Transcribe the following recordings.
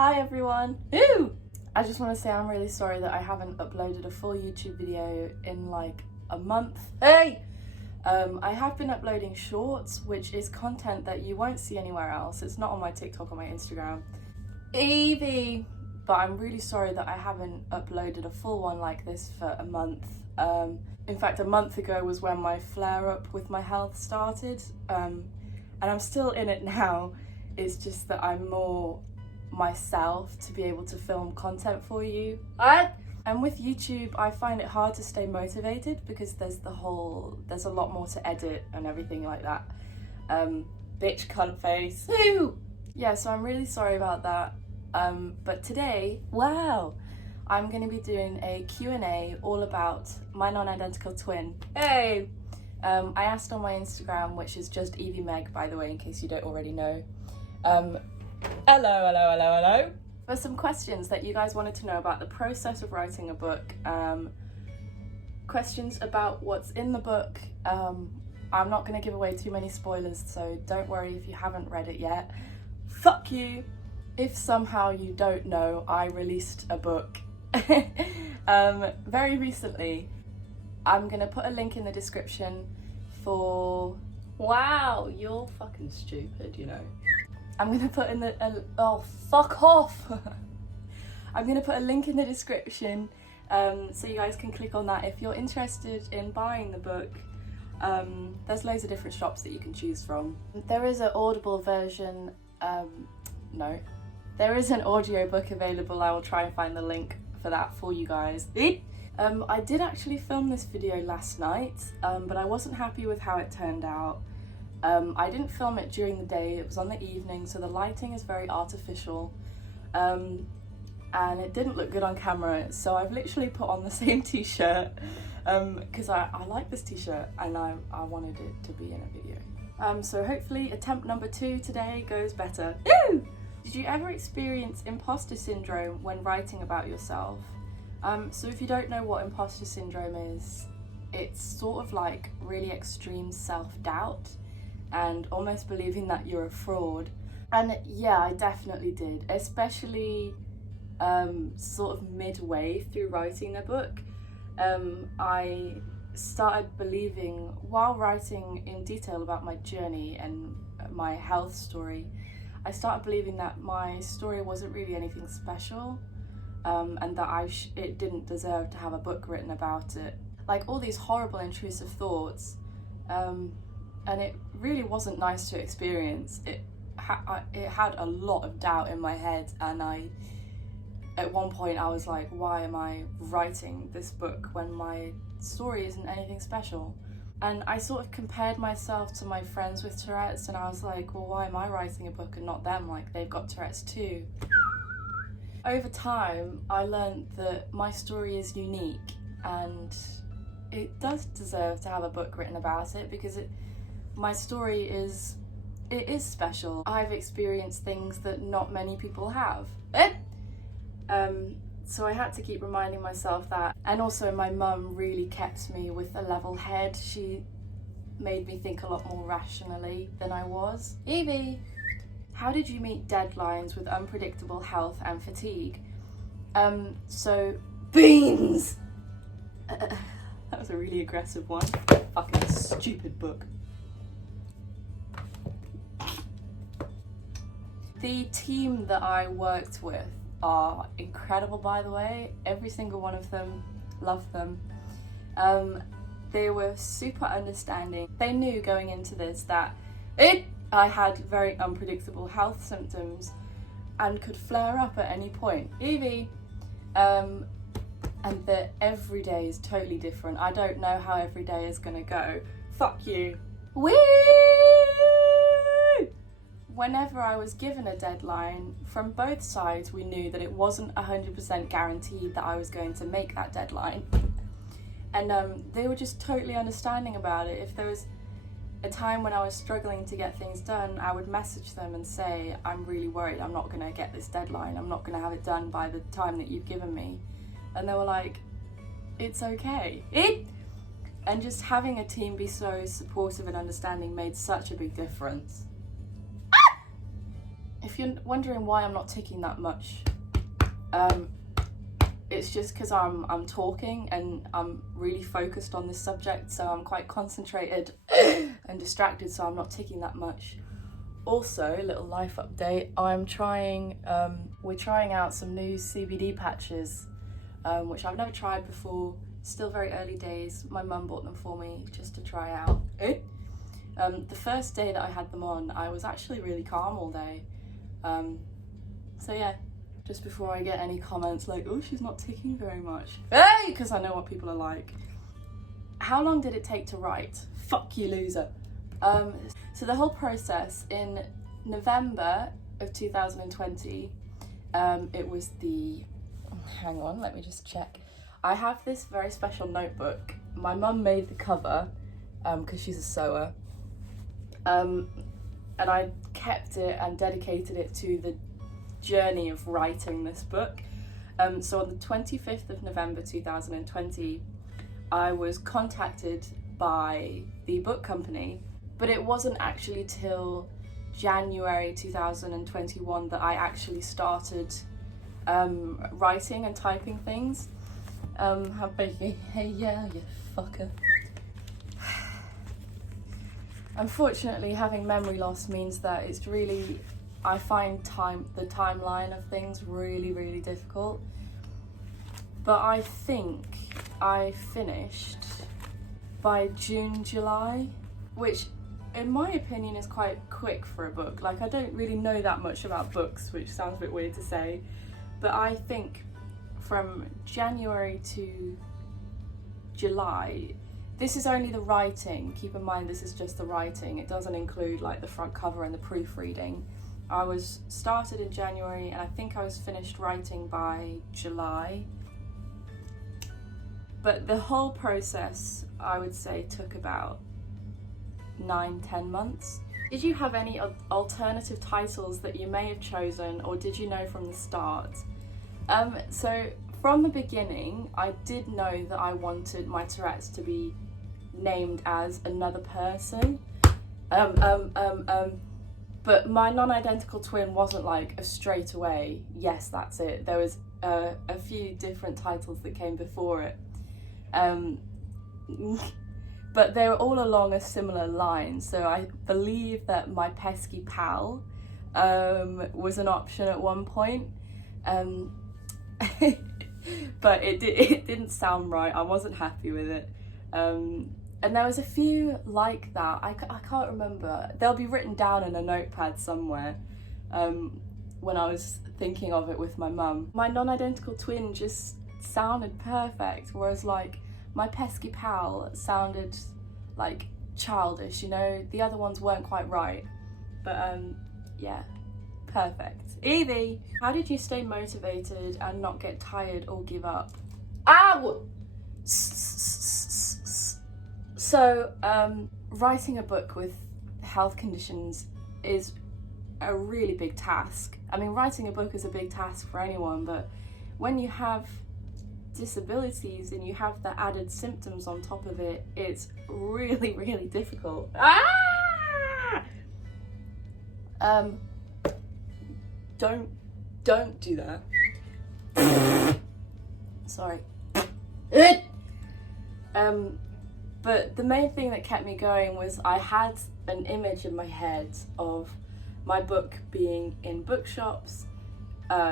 Hi everyone! Ooh! I just want to say I'm really sorry that I haven't uploaded a full YouTube video in like a month. Hey! I have been uploading shorts, which is content that you won't see anywhere else. It's not on my TikTok or my Instagram. Evie! But I'm really sorry that I haven't uploaded a full one like this for a month. In fact, a month ago was when my flare-up with my health started, and I'm still in it now. It's just that I'm more myself to be able to film content for you. And with YouTube, I find it hard to stay motivated because there's a lot more to edit and everything like that. Bitch cunt face. Woo! Yeah, so I'm really sorry about that. But today, wow, I'm going to be doing a Q&A all about my non-identical twin. Hey! I asked on my Instagram, which is just eviemeg, by the way, in case you don't already know. Hello. For some questions that you guys wanted to know about the process of writing a book, questions about what's in the book. I'm not going to give away too many spoilers, so don't worry if you haven't read it yet. Fuck you! If somehow you don't know, I released a book very recently. I'm going to put a link in the description for... Wow, you're fucking stupid, you know. I'm going to put in the... oh, fuck off! I'm going to put a link in the description so you guys can click on that if you're interested in buying the book. There's loads of different shops that you can choose from. There is an Audible version... no. There is an audiobook available. I will try and find the link for that for you guys. I did actually film this video last night, but I wasn't happy with how it turned out. I didn't film it during the day, it was on the evening, so the lighting is very artificial, and it didn't look good on camera, so I've literally put on the same t-shirt, because I like this t-shirt and I wanted it to be in a video. So hopefully attempt number 2 today goes better. Woo! Did you ever experience imposter syndrome when writing about yourself? So if you don't know what imposter syndrome is, it's sort of like really extreme self-doubt and almost believing that you're a fraud. And yeah, I definitely did, especially sort of midway through writing the book. I started believing, while writing in detail about my journey and my health story, I started believing that my story wasn't really anything special, and that it didn't deserve to have a book written about it. Like all these horrible intrusive thoughts, and it really wasn't nice to experience. It had a lot of doubt in my head, and at one point I was like, why am I writing this book when my story isn't anything special? And I sort of compared myself to my friends with Tourette's, and I was like, well, why am I writing a book and not them? Like, they've got Tourette's too. Over time, I learned that my story is unique, and it does deserve to have a book written about it, because my story is special. I've experienced things that not many people have. So I had to keep reminding myself that. And also my mum really kept me with a level head. She made me think a lot more rationally than I was. Evie, how did you meet deadlines with unpredictable health and fatigue? So, beans! That was a really aggressive one. Fucking stupid book. The team that I worked with are incredible, by the way. Every single one of them, love them. They were super understanding. They knew going into this that I had very unpredictable health symptoms and could flare up at any point. Evie, and that every day is totally different. I don't know how every day is gonna go. Fuck you. Woo! Whenever I was given a deadline, from both sides we knew that it wasn't 100% guaranteed that I was going to make that deadline. And they were just totally understanding about it. If there was a time when I was struggling to get things done, I would message them and say, I'm really worried, I'm not going to get this deadline, I'm not going to have it done by the time that you've given me. And they were like, it's okay. And just having a team be so supportive and understanding made such a big difference. If you're wondering why I'm not ticking that much, it's just because I'm talking and I'm really focused on this subject, so I'm quite concentrated and distracted, so I'm not ticking that much. Also, a little life update, we're trying out some new CBD patches, which I've never tried before. Still very early days. My mum bought them for me just to try out. The first day that I had them on, I was actually really calm all day. So yeah, just before I get any comments like, oh, she's not ticking very much. Hey! Because I know what people are like. How long did it take to write? Fuck you, loser. So the whole process, in November of 2020, it was hang on, let me just check. I have this very special notebook. My mum made the cover, because she's a sewer. And I kept it and dedicated it to the journey of writing this book. So on the 25th of November 2020, I was contacted by the book company, but it wasn't actually till January 2021 that I actually started writing and typing things. How big? Hey, yeah, you fucker. Unfortunately, having memory loss means that it's really, I find the timeline of things really, really difficult. But I think I finished by June, July, which in my opinion is quite quick for a book. Like, I don't really know that much about books, which sounds a bit weird to say, but I think from January to July, this is only the writing, keep in mind this is just the writing, it doesn't include like the front cover and the proofreading. I was started in January and I think I was finished writing by July. But the whole process, I would say, took about 9-10 months. Did you have any alternative titles that you may have chosen, or did you know from the start? So from the beginning, I did know that I wanted my Tourette's to be named as another person. But my non-identical twin wasn't like a straight away, yes, that's it. There was a few different titles that came before it. But they were all along a similar line. So I believe that my pesky pal was an option at one point. But it didn't sound right. I wasn't happy with it. And there was a few like that. I can't remember. They'll be written down in a notepad somewhere when I was thinking of it with my mum. My non-identical twin just sounded perfect, whereas like my pesky pal sounded like childish, you know? The other ones weren't quite right. But yeah, perfect. Evie, how did you stay motivated and not get tired or give up? Ow! So, writing a book with health conditions is a really big task. I mean, writing a book is a big task for anyone, but when you have disabilities and you have the added symptoms on top of it, it's really, really difficult. Don't do that. Sorry. But the main thing that kept me going was I had an image in my head of my book being in bookshops,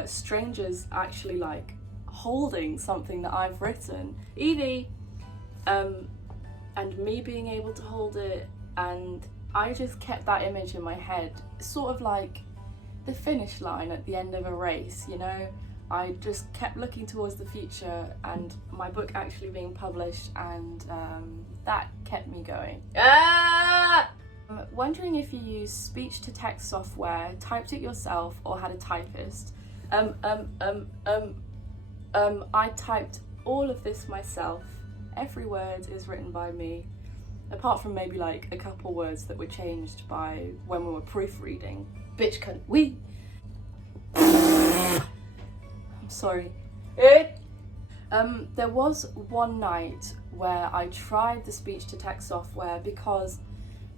strangers actually like holding something that I've written, Evie, and me being able to hold it, and I just kept that image in my head, sort of like the finish line at the end of a race, you know? I just kept looking towards the future and my book actually being published, and that kept me going. I'm wondering if you use speech-to-text software, typed it yourself, or had a typist. I typed all of this myself. Every word is written by me, apart from maybe like a couple words that were changed by when we were proofreading. Bitch cunt, we. I'm sorry. There was one night where I tried the speech-to-text software because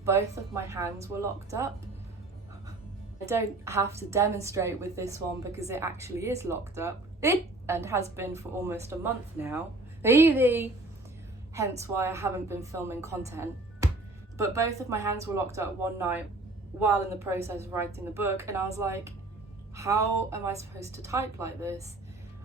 both of my hands were locked up. I don't have to demonstrate with this one because it actually is locked up. And has been for almost a month now. Hence why I haven't been filming content. But both of my hands were locked up one night while in the process of writing the book, and I was like, how am I supposed to type like this?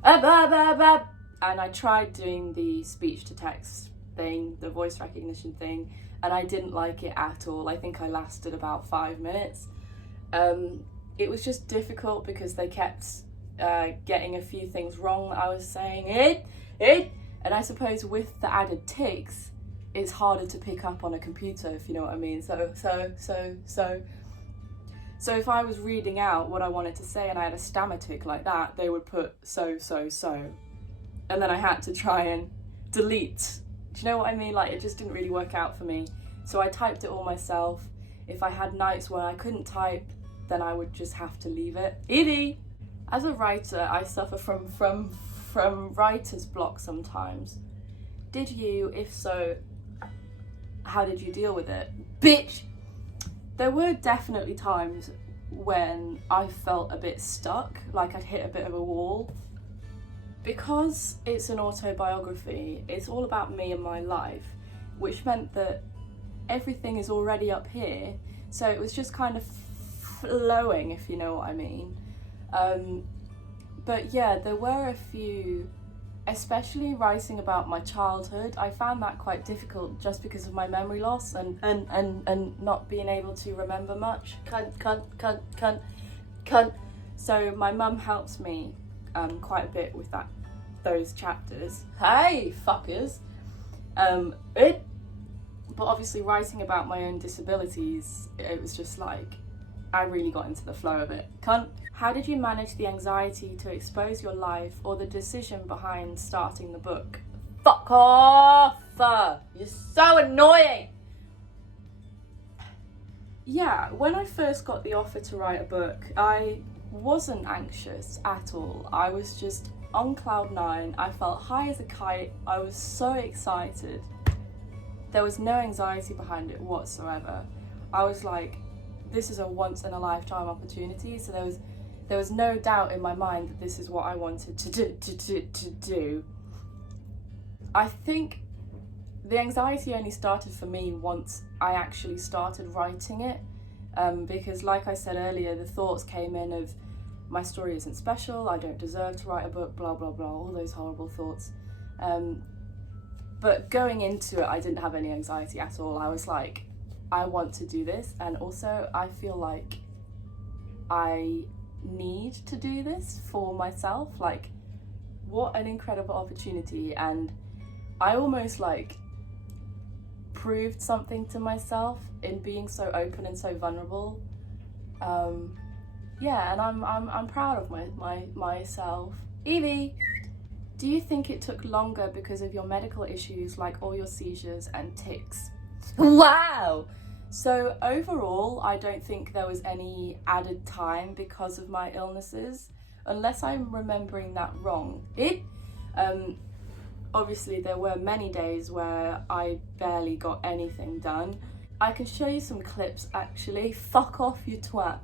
And I tried doing the speech to text thing, the voice recognition thing, and I didn't like it at all. I think I lasted about 5 minutes. It was just difficult because they kept getting a few things wrong that I was saying. And I suppose with the added tics, it's harder to pick up on a computer, if you know what I mean. So if I was reading out what I wanted to say and I had a stammer tic like that, they would put so. And then I had to try and delete. Do you know what I mean? Like, it just didn't really work out for me. So I typed it all myself. If I had nights where I couldn't type, then I would just have to leave it. As a writer, I suffer from writer's block sometimes. Did you? If so, how did you deal with it? Bitch! There were definitely times when I felt a bit stuck, like I'd hit a bit of a wall. Because it's an autobiography, it's all about me and my life, which meant that everything is already up here, so it was just kind of flowing, if you know what I mean. But yeah, there were a few, especially writing about my childhood. I found that quite difficult just because of my memory loss and not being able to remember much. Cunt. So my mum helped me quite a bit with those chapters. Hey, fuckers. But obviously writing about my own disabilities, it was just like, I really got into the flow of it. Cunt. How did you manage the anxiety to expose your life or the decision behind starting the book? Fuck off! You're so annoying! Yeah, when I first got the offer to write a book, I wasn't anxious at all. I was just on cloud 9. I felt high as a kite. I was so excited. There was no anxiety behind it whatsoever. I was like, this is a once in a lifetime opportunity, so there was no doubt in my mind that this is what I wanted to do. I think the anxiety only started for me once I actually started writing it, because like I said earlier, the thoughts came in of my story isn't special, I don't deserve to write a book, blah blah blah, all those horrible thoughts. But going into it, I didn't have any anxiety at all. I was like, I want to do this, and also I feel like I need to do this for myself. Like, what an incredible opportunity. And I almost like proved something to myself in being so open and so vulnerable. Yeah, and I'm proud of myself. Evie, do you think it took longer because of your medical issues, like all your seizures and tics? Wow! So overall, I don't think there was any added time because of my illnesses, unless I'm remembering that wrong. Obviously there were many days where I barely got anything done. I can show you some clips actually. Fuck off, you twat.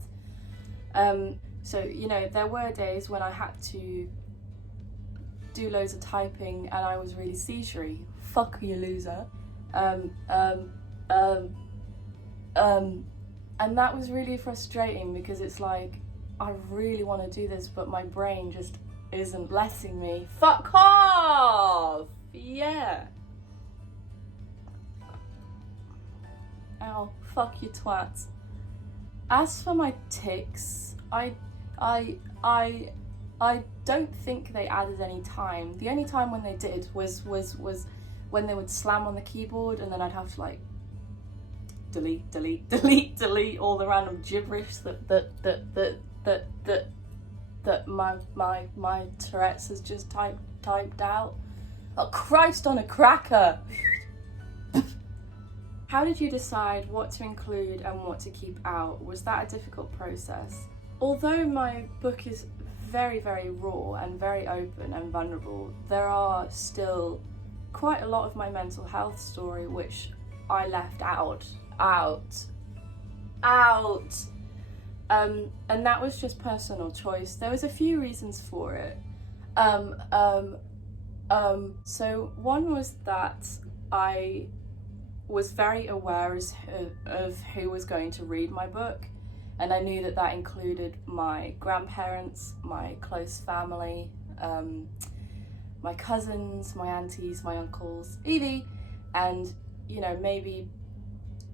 So, you know, there were days when I had to do loads of typing and I was really seizure-y. Fuck you, loser. And that was really frustrating because it's like, I really want to do this, but my brain just isn't letting me. Fuck off! Yeah. Ow, fuck you twats. As for my tics, I don't think they added any time. The only time when they did was when they would slam on the keyboard and then I'd have to like delete all the random gibberish that my Tourette's has just typed out. Oh, Christ on a cracker! How did you decide what to include and what to keep out? Was that a difficult process? Although my book is very, very raw and very open and vulnerable, there are still quite a lot of my mental health story which I left out. And that was just personal choice. There was a few reasons for it. So one was that I was very aware of who was going to read my book, and I knew that that included my grandparents, my close family, my cousins, my aunties, my uncles, Evie, and, you know, maybe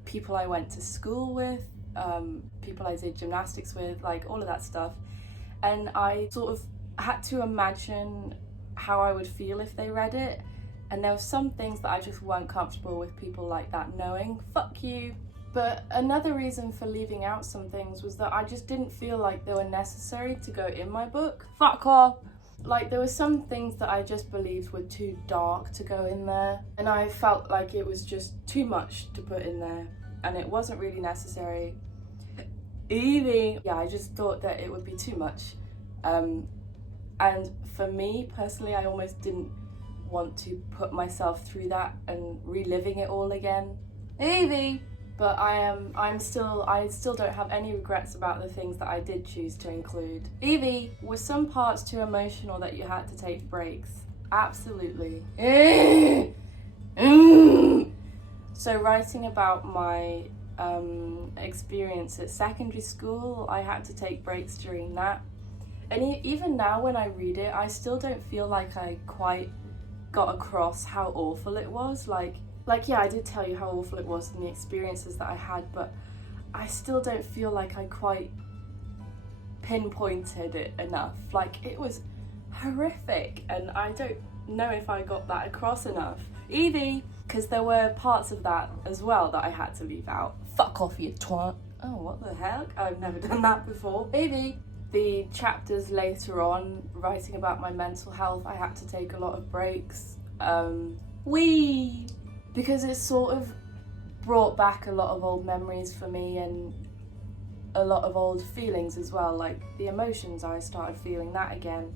people I went to school with, people I did gymnastics with, like all of that stuff. And I sort of had to imagine how I would feel if they read it, and there were some things that I just weren't comfortable with people like that knowing. Fuck you. But another reason for leaving out some things was that I just didn't feel like they were necessary to go in my book. Fuck off. Like, there were some things that I just believed were too dark to go in there, and I felt like it was just too much to put in there, and it wasn't really necessary. Evie. Yeah, I just thought that it would be too much. And for me personally, I almost didn't want to put myself through that and reliving it all again. Evie! But I still don't have any regrets about the things that I did choose to include. Evie, were some parts too emotional that you had to take breaks? Absolutely. So writing about my experience at secondary school, I had to take breaks during that. And even now when I read it, I still don't feel like I quite got across how awful it was. Like yeah, I did tell you how awful it was and the experiences that I had, but I still don't feel like I quite pinpointed it enough. Like, it was horrific, and I don't know if I got that across enough. Evie, because there were parts of that as well that I had to leave out. Fuck off, you twat. Oh, what the heck? I've never done that before. Evie. The chapters later on, writing about my mental health, I had to take a lot of breaks. Because it sort of brought back a lot of old memories for me, and a lot of old feelings as well, like the emotions. I started feeling that again,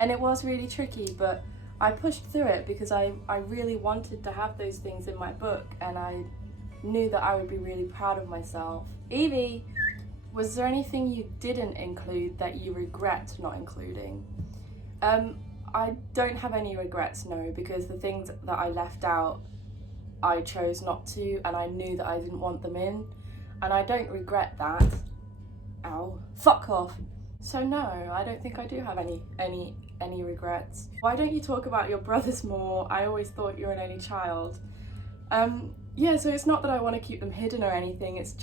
and it was really tricky, but I pushed through it because I really wanted to have those things in my book, and I knew that I would be really proud of myself. Evie, was there anything you didn't include that you regret not including? I don't have any regrets, no, because the things that I left out, I chose not to, and I knew that I didn't want them in, and I don't regret that. Ow. Fuck off. So no, I don't think I do have any regrets. Why don't you talk about your brothers more? I always thought you were an only child. Yeah, so it's not that I want to keep them hidden or anything, it's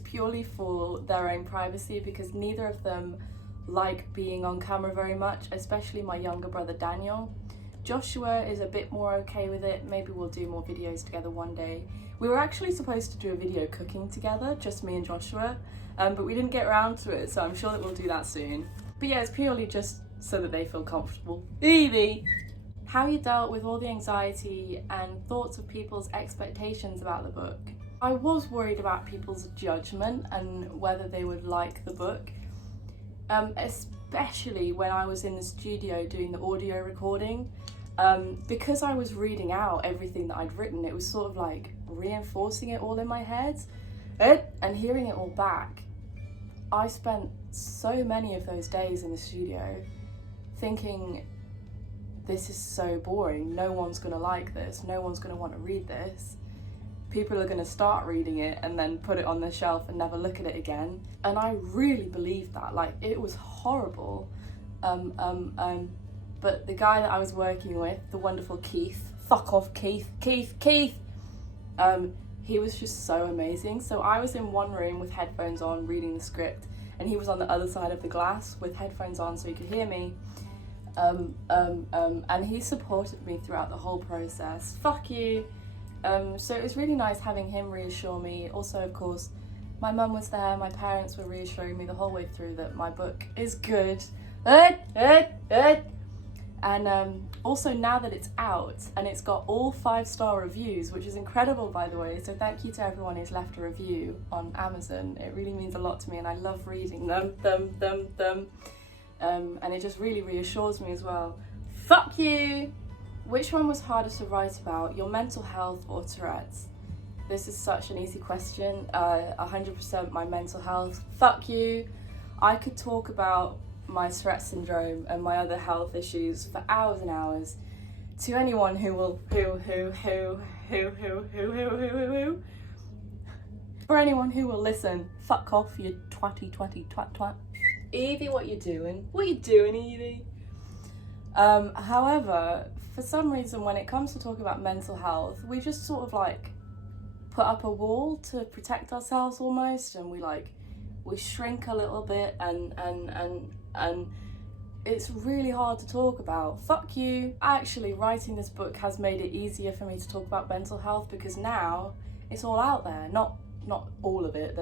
purely for their own privacy, because neither of them like being on camera very much, especially my younger brother Daniel. Joshua is a bit more okay with it. Maybe we'll do more videos together one day. We were actually supposed to do a video cooking together, just me and Joshua, but we didn't get around to it, so I'm sure that we'll do that soon. But yeah, it's purely just so that they feel comfortable. Evie! How you dealt with all the anxiety and thoughts of people's expectations about the book. I was worried about people's judgment and whether they would like the book, especially when I was in the studio doing the audio recording. Because I was reading out everything that I'd written, it was sort of like reinforcing it all in my head and hearing it all back. I spent so many of those days in the studio thinking, this is so boring, no one's gonna like this, no one's gonna want to read this. People are gonna start reading it and then put it on the shelf and never look at it again. And I really believed that, like, it was horrible. But the guy that I was working with, the wonderful Keith, fuck off Keith, he was just so amazing. So I was in one room with headphones on reading the script, and he was on the other side of the glass with headphones on so he could hear me. And he supported me throughout the whole process. Fuck you. So it was really nice having him reassure me. Also, of course, my mum was there, my parents were reassuring me the whole way through that my book is good. And also now that it's out and it's got all 5-star reviews, which is incredible, by the way, so thank you to everyone who's left a review on Amazon. It really means a lot to me and I love reading them. And it just really reassures me as well. Fuck you! Which one was harder to write about, your mental health or Tourette's? this is such an easy question. 100% my mental health. Fuck you. I could talk about my Tourette syndrome and my other health issues for hours and hours to anyone who will for anyone who will listen. Fuck off, you twat. Evie, what you doing? What you doing, Evie? However, for some reason when it comes to talking about mental health, we just sort of like put up a wall to protect ourselves almost, and we shrink a little bit, and it's really hard to talk about. Fuck you. Actually, writing this book has made it easier for me to talk about mental health because now it's all out there. Not all of it.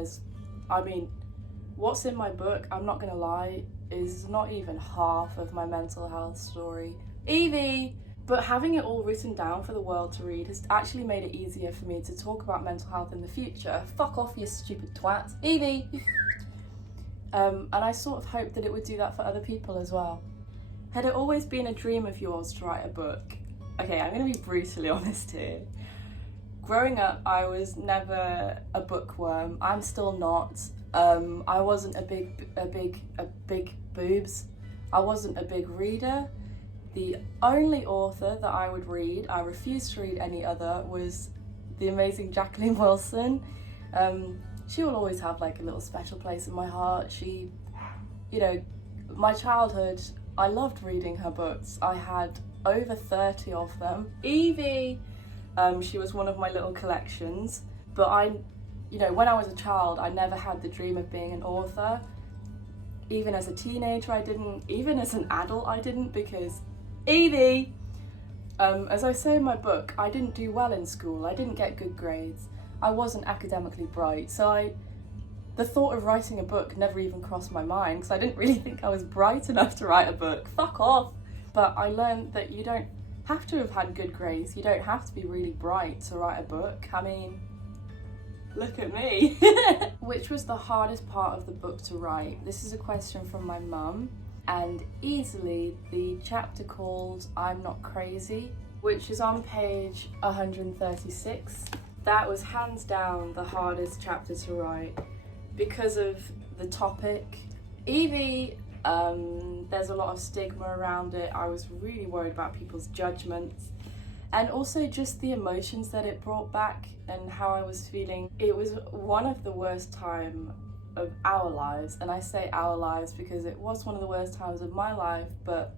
What's in my book, I'm not gonna lie, is not even half of my mental health story. Evie! But having it all written down for the world to read has actually made it easier for me to talk about mental health in the future. Fuck off, you stupid twat. Evie! And I sort of hoped that it would do that for other people as well. Had it always been a dream of yours to write a book? Okay, I'm gonna be brutally honest here. Growing up, I was never a bookworm. I'm still not. I wasn't a big boobs. I wasn't a big reader. The only author that I would read, I refused to read any other, was the amazing Jacqueline Wilson. She will always have like a little special place in my heart. She, my childhood, I loved reading her books. I had over 30 of them. Evie, she was one of my little collections, but when I was a child, I never had the dream of being an author. Even as a teenager, I didn't. Even as an adult, I didn't, because Evie, as I say in my book, I didn't do well in school. I didn't get good grades. I wasn't academically bright, so the thought of writing a book never even crossed my mind because I didn't really think I was bright enough to write a book. Fuck off. But I learned that you don't have to have had good grades. You don't have to be really bright to write a book. I mean, look at me. Which was the hardest part of the book to write? This is a question from my mum, and easily the chapter called I'm Not Crazy, which is on page 136. That was hands down the hardest chapter to write because of the topic. Evie, there's a lot of stigma around it. I was really worried about people's judgments, and also just the emotions that it brought back and how I was feeling. It was one of the worst times of our lives, and I say our lives because it was one of the worst times of my life, but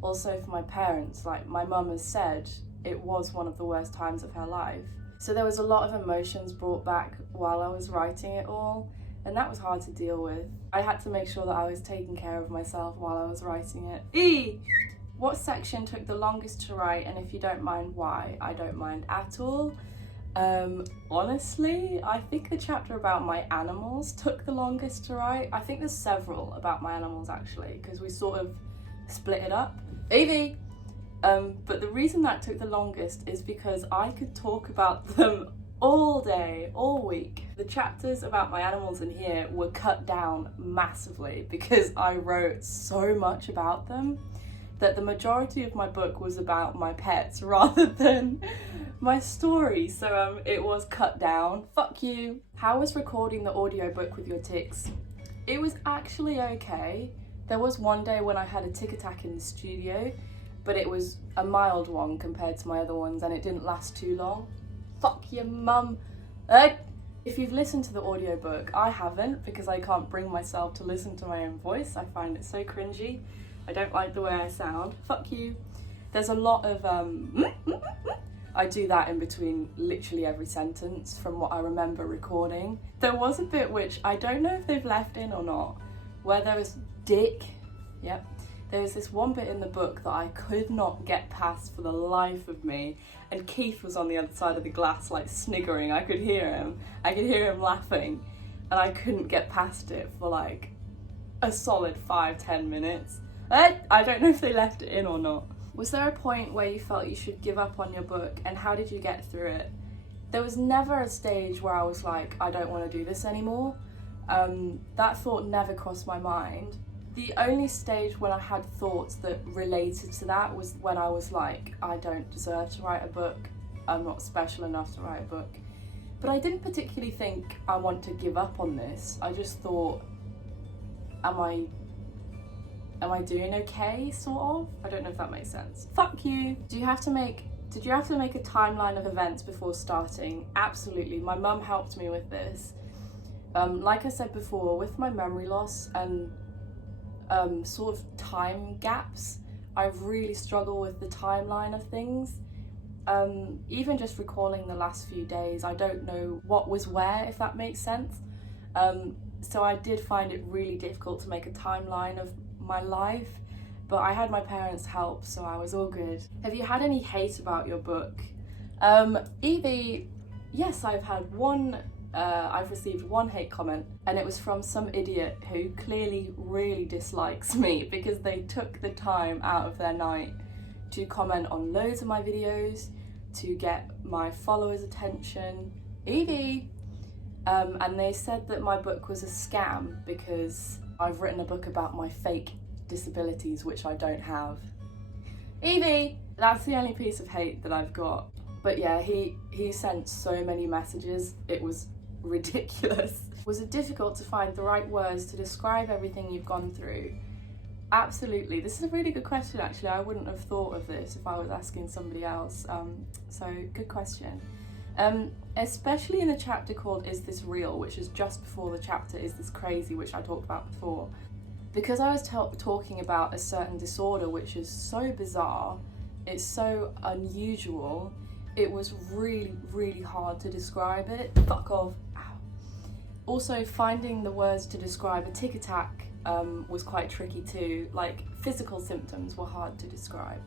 also for my parents. Like my mum has said, it was one of the worst times of her life. So there was a lot of emotions brought back while I was writing it all, and that was hard to deal with. I had to make sure that I was taking care of myself while I was writing it. What section took the longest to write, and if you don't mind, why? I don't mind at all. Honestly, I think the chapter about my animals took the longest to write. I think there's several about my animals actually, because we sort of split it up. Evie! But the reason that took the longest is because I could talk about them all day, all week. The chapters about my animals in here were cut down massively because I wrote so much about them that the majority of my book was about my pets rather than my story. So it was cut down. Fuck you. How was recording the audiobook with your tics? It was actually okay. There was one day when I had a tic attack in the studio, but it was a mild one compared to my other ones, and it didn't last too long. Fuck your mum. If you've listened to the audiobook, I haven't, because I can't bring myself to listen to my own voice. I find it so cringy. I don't like the way I sound. Fuck you. There's a lot of I do that in between literally every sentence from what I remember recording. There was a bit which I don't know if they've left in or not, where there was dick. Yep. There was this one bit in the book that I could not get past for the life of me, and Keith was on the other side of the glass like sniggering. I could hear him laughing, and I couldn't get past it for like a solid 5-10 minutes. I don't know if they left it in or not. Was there a point where you felt you should give up on your book, and how did you get through it? There was never a stage where I was like, I don't want to do this anymore. That thought never crossed my mind. The only stage when I had thoughts that related to that was when I was like, I don't deserve to write a book. I'm not special enough to write a book. But I didn't particularly think I want to give up on this. I just thought, am I doing okay, sort of? I don't know if that makes sense. Fuck you. Did you have to make a timeline of events before starting? Absolutely. My mum helped me with this. Like I said before, with my memory loss and sort of time gaps, I really struggle with the timeline of things. Even just recalling the last few days, I don't know what was where, if that makes sense. So I did find it really difficult to make a timeline of my life, but I had my parents' help, so I was all good. Have you had any hate about your book? Evie, yes, I've received one hate comment, and it was from some idiot who clearly really dislikes me because they took the time out of their night to comment on loads of my videos, to get my followers' attention. Evie! And they said that my book was a scam because I've written a book about my fake disabilities, which I don't have. Evie! That's the only piece of hate that I've got. But yeah, he sent so many messages, it was ridiculous. Was it difficult to find the right words to describe everything you've gone through? Absolutely. This is a really good question, actually. I wouldn't have thought of this if I was asking somebody else. So good question. Especially in the chapter called Is This Real, which is just before the chapter Is This Crazy, which I talked about before. Because I was talking about a certain disorder which is so bizarre, it's so unusual, it was really, really hard to describe it. Fuck off. Ow. Also, finding the words to describe a tic attack was quite tricky too. Like, physical symptoms were hard to describe.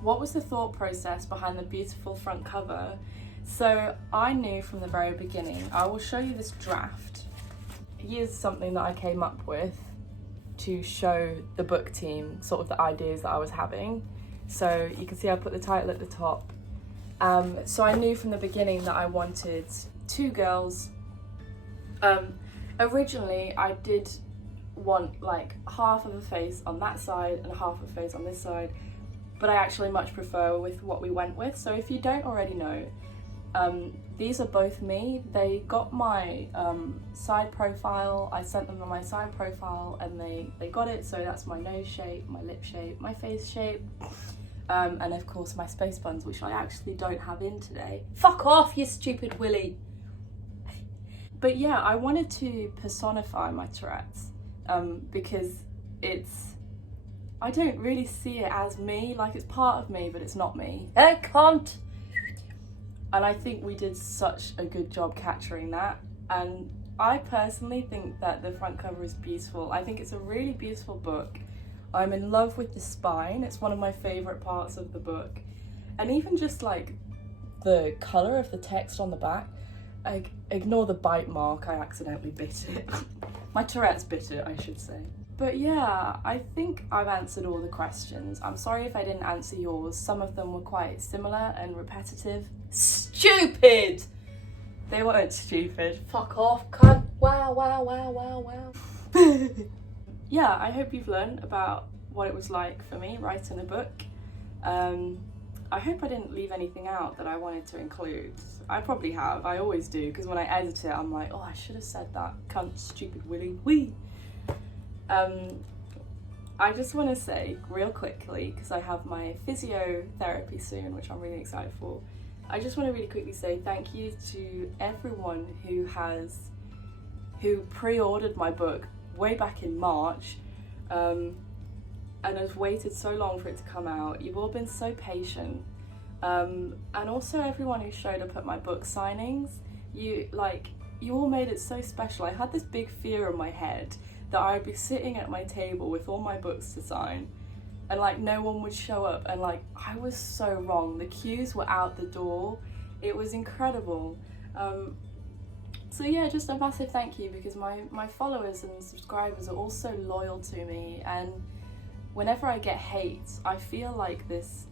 What was the thought process behind the beautiful front cover? So I knew from the very beginning. I will show you this draft. Here's something that I came up with to show the book team sort of the ideas that I was having. So you can see I put the title at the top. So I knew from the beginning that I wanted two girls. Originally I did want like half of a face on that side and half of a face on this side, but I actually much prefer with what we went with. So if you don't already know, these are both me. They got my side profile. I sent them my side profile and they got it. So that's my nose shape, my lip shape, my face shape, and of course my space buns, which I actually don't have in today. Fuck off, you stupid Willy. But yeah, I wanted to personify my Tourette's because I don't really see it as me. Like, it's part of me, but it's not me. I can't. And I think we did such a good job capturing that. And I personally think that the front cover is beautiful. I think it's a really beautiful book. I'm in love with the spine. It's one of my favourite parts of the book. And even just like the colour of the text on the back. Ignore the bite mark, I accidentally bit it. My Tourette's bit it, I should say. But yeah, I think I've answered all the questions. I'm sorry if I didn't answer yours. Some of them were quite similar and repetitive. Stupid! They weren't stupid. Fuck off, cunt. Wow, wow, wow, wow, wow. Yeah, I hope you've learned about what it was like for me writing a book. I hope I didn't leave anything out that I wanted to include. I probably have, I always do, because when I edit it, I'm like, oh, I should have said that, cunt, stupid Willy, wee. I just want to say real quickly, because I have my physiotherapy soon, which I'm really excited for. I just want to really quickly say thank you to everyone who pre-ordered my book way back in March, and has waited so long for it to come out. You've all been so patient. And also everyone who showed up at my book signings. You all made it so special. I had this big fear in my head that I would be sitting at my table with all my books to sign and like no one would show up, and like I was so wrong. The queues were out the door. It was incredible. So yeah, just a massive thank you, because my followers and subscribers are all so loyal to me, and whenever I get hate, I feel like this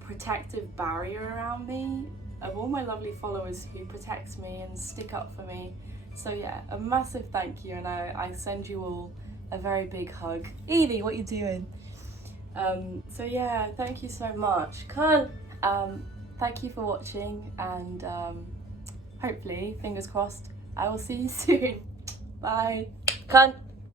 protective barrier around me of all my lovely followers who protect me and stick up for me. So yeah, a massive thank you, and I send you all a very big hug. Evie, what you doing? So yeah, thank you so much. Thank you for watching, and hopefully, fingers crossed, I will see you soon. Bye. Cunt.